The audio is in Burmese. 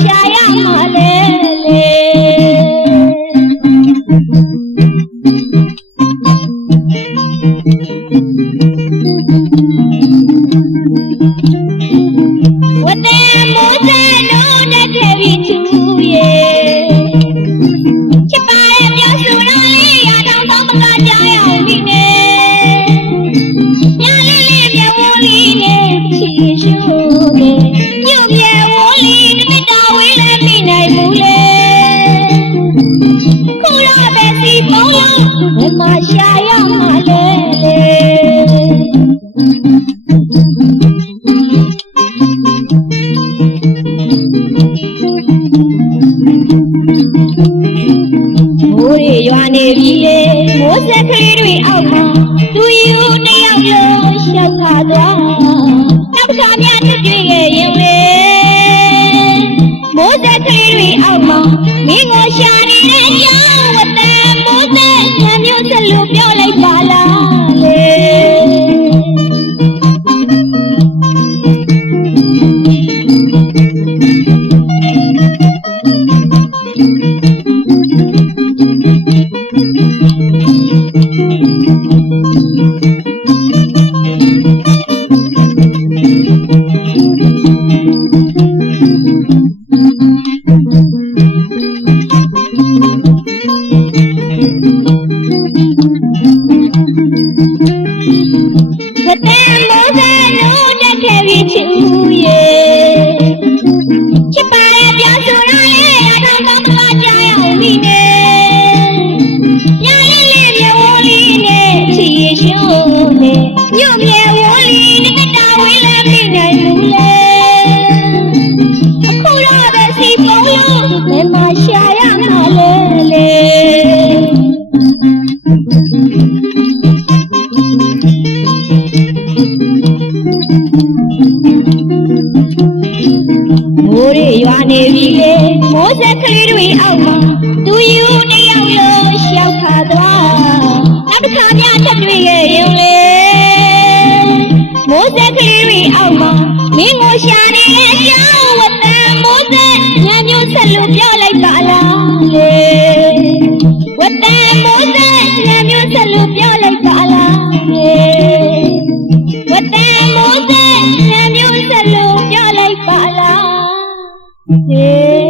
ရှာရမှာလဲ ရှာရမှာလဲလေမိုးရေရွာနေပြီလေမိုးစက်ကလေးတွေအောက်မှာသူယူတယောက်လုံးရှောက်ခါသွားနောက်တစ်ခါများတွေ့တွေ့ခဲ့ရင်လေမိုးစက်ကလေးတွေအောက်မှာမင်းကိုရှာနေတဲ့အကြောင်းဝတ်တဲ့မိုးဆက် ည မိုးဆက်လို့တက်ခဲ့ပြီချစ်ဦးရဲ့ချစ်ပါရဲ့ပြောဆိုရလေအထောင်ကောင်းမလားကြားရအောင်ပြီနဲ့ရလေးလေးမြေဝလေးနဲ့ချီရှုံးနဲ့ညွတ်မြေဝလေးနဲ့တာဝေးလ မိုးရေရွာနေပြီလေမိုးစက်ကလေးတွေအောက်မှာသူယူတယောက်လုံးရှောက်ခါသွားနောက်တစ်ခါများထပ်တွေ့ခဲ့ရင်လေမိုးစက်ကလေးတွေအောက်မှာမင်းကိုရှာနေတဲ့အကြောင်းဝတ်တန်မိုးဆက်ညမျိုးဆက်လို့ပြော 以